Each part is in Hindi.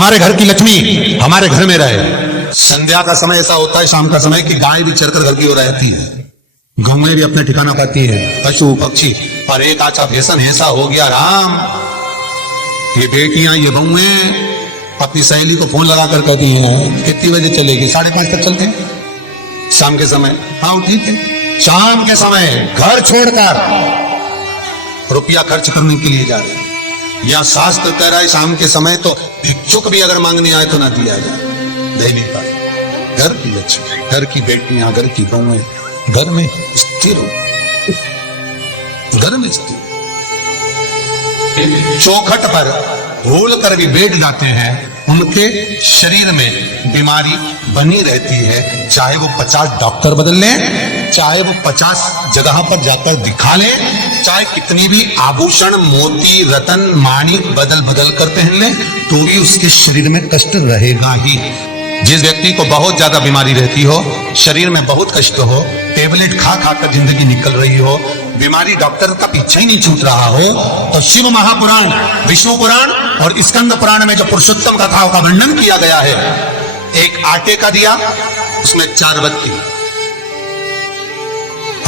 हमारे घर की लक्ष्मी हमारे घर में रहे। संध्या का समय ऐसा होता है, शाम का समय, कि गाय भी चरकर घर की ओर रहती है, गौएं भी अपना ठिकाना पाती है, पशु पक्षी। पर एक आचा फैशन ऐसा हो गया राम, ये बेटियां ये बहुएं अपनी सहेली को फोन लगाकर कहती हैं कितनी बजे चलेगी, 5:30 तक चलते हैं शाम के समय। हाँ ठीक है, शाम के समय घर छोड़कर रुपया खर्च करने के लिए जा रहे हैं। या शास्त्र कह रहा है शाम के समय तो भिक्षुक भी अगर मांगने आए तो ना दिया जाए। दैनिक घर की लक्ष्मी, घर की बेटियां, घर की बहुएं घर में स्थिर हो, घर में स्थिर। चौखट पर भूल कर भी बैठ जाते हैं, उनके शरीर में बीमारी बनी रहती है। चाहे वो 50 डॉक्टर बदल लें, चाहे वो 50 जगह पर जाकर दिखा लें, चाहे कितनी भी आभूषण मोती रतन माणिक बदल बदल कर पहन लें, तो भी उसके शरीर में कष्ट रहेगा ही। जिस व्यक्ति को बहुत ज्यादा बीमारी रहती हो, शरीर में बहुत कष्ट हो, टेबलेट खा खा कर जिंदगी निकल रही हो, बीमारी डॉक्टर का पीछे ही नहीं छूट रहा हो, तो शिव महापुराण, विष्णु पुराण और स्कंद पुराण में जो पुरुषोत्तम कथाओं का वर्णन किया गया है, एक आटे का दिया, उसमें 4 बत्ती,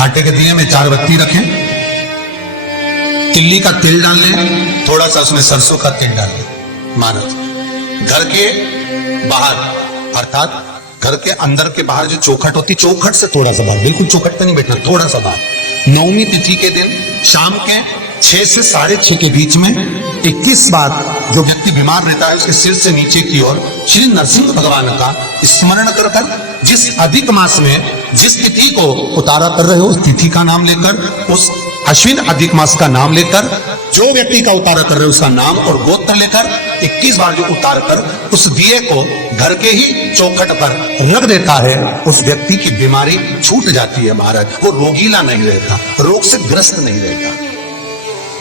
आटे के दिए में 4 बत्ती रखें, तिल्ली का तेल डाल लें, थोड़ा सा उसमें सरसों का तेल डाल लें। महाराज घर के बाहर अर्थात घर के अंदर के बाहर जो चौखट होती, चौखट से थोड़ा सा बाहर, बिल्कुल चौखट पे नहीं बैठना, थोड़ा सा बाहर, नवमी तिथि के दिन शाम के 6 से 6:30 के बीच में 21 बार जो व्यक्ति बीमार रहता है उसके सिर से नीचे की ओर श्री नरसिंह भगवान का स्मरण कर जिस अधिक मास में जिस तिथि को उतारा कर रहे हो उस तिथि का नाम लेकर, उस अश्विन अधिक मास का नाम लेकर, जो व्यक्ति का उतारा कर रहे हो उसका नाम और गोत्र लेकर 21 बार जो उतार कर उस दिए को घर के ही चौखट पर रख देता है, उस व्यक्ति की बीमारी छूट जाती है महाराज। वो रोगीला नहीं रहता, रोग से ग्रस्त नहीं रहता,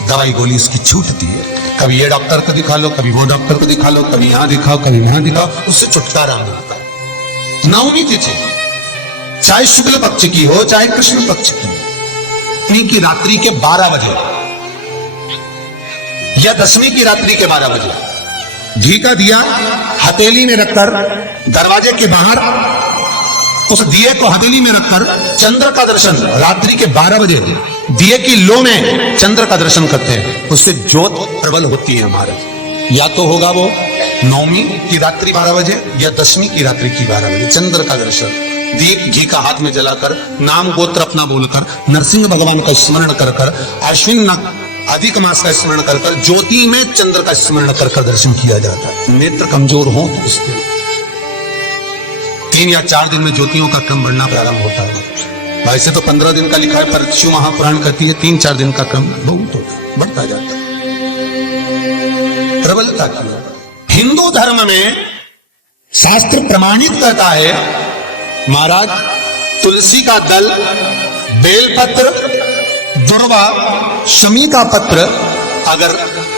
दवाई गोली उसकी छूटती है। कभी ये डॉक्टर को दिखा लो, कभी वो डॉक्टर को दिखा लो, कभी यहां दिखाओ, कभी वहां दिखाओ, उससे छुटकारा मिलता है। नवमी तिथि चाहे शुक्ल पक्ष की हो चाहे कृष्ण पक्ष की, की रात्रि के 12 बजे या दशमी की रात्रि के 12 बजे घी का दिया हथेली में रखकर दरवाजे के बाहर उस दिए को हथेली में रखकर चंद्र का दर्शन रात्रि के 12 बजे दिए की लो में चंद्र का दर्शन करते हैं, उससे ज्योत प्रबल होती है महाराज। या तो होगा वो नवमी की रात्रि 12 बजे या दशमी की रात्रि की 12 बजे चंद्र का दर्शन, दीप घी का हाथ में जलाकर नाम गोत्र अपना बोलकर नरसिंह भगवान का स्मरण कर कर अश्विन अधिक मास का स्मरण कर कर ज्योति में चंद्र का स्मरण कर कर दर्शन किया जाता है। नेत्र कमजोर हो तो उस दिन 3 या 4 दिन में ज्योतियों का क्रम बढ़ना प्रारंभ होता है। वैसे तो 15 दिन का लिखा है, पर शिव महापुराण कहती है 3-4 दिन का क्रम बहुत होता बढ़ता जाता है प्रबलता की। हिंदू धर्म में शास्त्र प्रमाणित करता है महाराज, तुलसी का दल, बेलपत्र, दुर्वा, शमी का पत्र अगर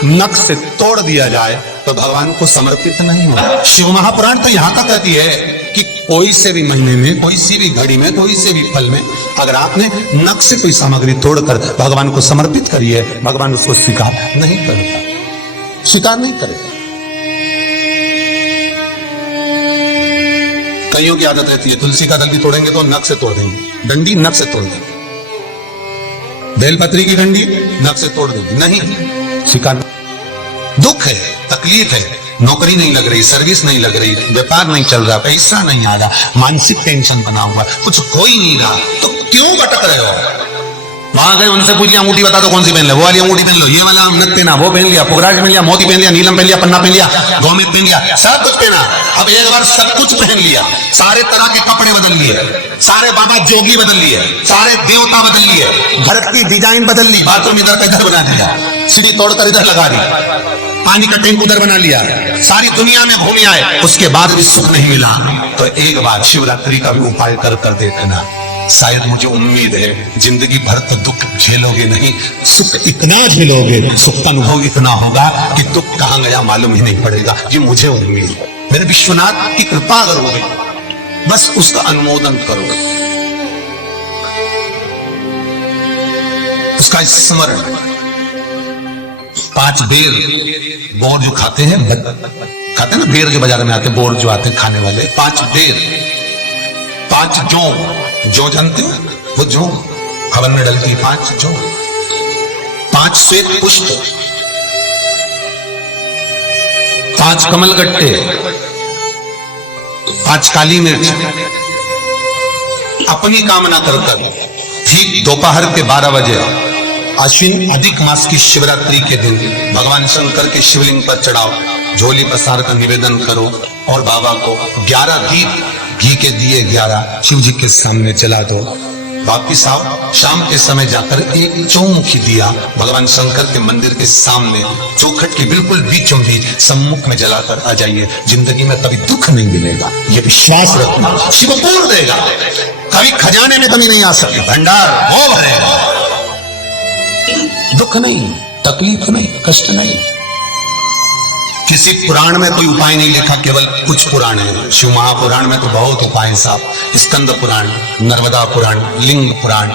नख से तोड़ दिया जाए तो भगवान को समर्पित नहीं होगा। शिव महापुराण तो यहां तक कहती है कि कोई से भी महीने में, कोई सी भी घड़ी में, कोई से भी फल में अगर आपने नख से कोई सामग्री तोड़कर भगवान को समर्पित करी है, भगवान उसको स्वीकार नहीं करता, स्वीकार नहीं करेगा। कईयों की आदत रहती है तुलसी का दल भी तोड़ेंगे तो नख से तोड़ देंगे, डंडी नख से तोड़ देंगे, बेलपत्री की डंडी नख से तोड़ देंगे, नहीं स्वीकार। दुख है, तकलीफ है, नौकरी नहीं लग रही, सर्विस नहीं लग रही, व्यापार नहीं चल रहा, पैसा नहीं आ रहा, मानसिक टेंशन बना हुआ, कुछ हो ही नहीं रहा, तो क्यों भटक रहे हो? वहां गए उनसे पूछिए अंगूठी बता दो कौन सी पहन ले, वो वाली अंगूठी पहन लो, ये वाला नथ पहना, वो पहन लिया, पुखराज पहन लिया, मोती पहन लिया, नीलम पहन लिया, पन्ना पहन लिया, गौमित पहन लिया, सब कुछ पहना। अब एक बार सब कुछ पहन लिया, सारे तरह के कपड़े बदल लिए, सारे बाबा जोगी बदल लिए, सारे देवता बदल लिए, घर की डिजाइन बदल ली, बाथरूम इधर का इधर बना दिया, सीढ़ी तोड़कर इधर लगा दी, पानी का टैंक उधर बना लिया, सारी दुनिया में घूम आए, उसके बाद भी सुख नहीं मिला, तो एक बार शिवरात्रि का भी उपाय कर कर देखना। शायद मुझे उम्मीद है जिंदगी भर तो दुख झेलोगे नहीं, सुख इतना झेलोगे, सुख का अनुभव इतना होगा कि दुख कहां गया मालूम ही नहीं पड़ेगा। ये मुझे उम्मीद है, मेरे विश्वनाथ की कृपा करोगे, बस उसका अनुमोदन करोगे, उसका स्मरण। 5 बेर बोर जो खाते हैं खाते हैं ना, बेर जो बाजार में आते हैं, बोर जो आते हैं खाने वाले, 5 बेर, 5 जो जानते हो वो जो हवन में डलती है, 5 जो, 5 श्वेत पुष्प, 5 कमलगट्टे, 5 काली मिर्च, अपनी कामना कर ठीक दोपहर के 12 बजे आश्विन अधिक मास की शिवरात्रि के दिन भगवान शंकर के शिवलिंग पर चढ़ाओ, झोली प्रसाद का निवेदन करो और बाबा को 11 दीप, घी के दिए 11 शिव जी के सामने जला दो। वापिस आओ, शाम के समय जाकर एक चौमुखी दिया भगवान शंकर के मंदिर के सामने चौखट के बिल्कुल बीचों बीच सम्मुख में जलाकर आ जाइए। जिंदगी में कभी दुख नहीं मिलेगा, ये विश्वास रखना, शिव पूर्ण देगा, कभी खजाने में कमी नहीं आ सकती, भंडार वो भरेगा, दुख नहीं, तकलीफ नहीं, कष्ट नहीं। किसी पुराण में कोई उपाय नहीं लिखा, केवल कुछ पुराण है। शिव महापुराण में तो बहुत उपाय हैं साहब, स्कंद पुराण, नर्मदा पुराण, लिंग पुराण,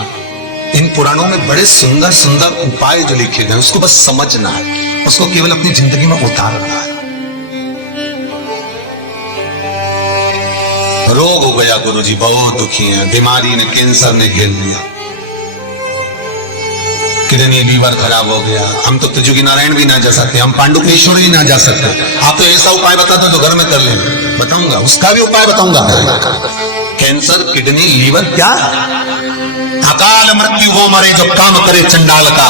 इन पुराणों में बड़े सुंदर सुंदर उपाय जो लिखे गए, उसको बस समझना है, उसको केवल अपनी जिंदगी में उतारना है। रोग हो गया गुरुजी, बहुत दुखी हैं, बीमारी ने, कैंसर ने घेर लिया, किडनी लीवर खराब हो गया, हम तो त्रिजुगी नारायण भी ना जा सकते, हम पांडुकेश्वर ही ना जा सकते, आप तो ऐसा उपाय बता दो तो घर में कर लेंगे, बताऊंगा, उसका भी उपाय बताऊंगा। कैंसर, किडनी, लीवर, क्या अकाल मृत्यु हो मरे जो काम करे चंडाल का,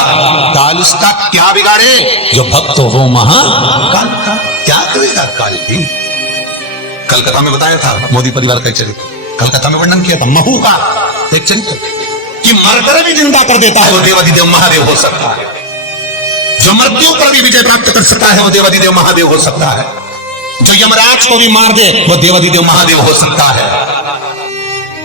काल उसका क्या बिगाड़े जो भक्त हो महाकाल का। क्या करेगा काल भी? कलकत्ता में बताया था मोदी परिवार का चरित्र, कलकत्ता में वर्णन किया था महू का एक चरित्र कि मरकर भी जिंदा कर देता है वो देवाधिदेव महादेव हो सकता है, जो मृत्यु पर भी विजय प्राप्त कर सकता है वो देवाधिदेव महादेव हो सकता है, जो यमराज को भी मार दे वो देवाधिदेव महादेव हो सकता है।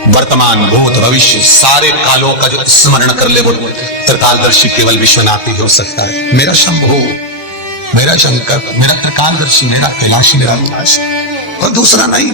वर्तमान, भूत, भविष्य सारे कालों का जो स्मरण कर ले वो त्रिकालदर्शी केवल विश्वनाथ ही हो सकता है। मेरा शंभु, मेरा शंकर, मेरा त्रिकालदर्शी, मेरा कैलाशी, मेरा विनाशी, और दूसरा नहीं।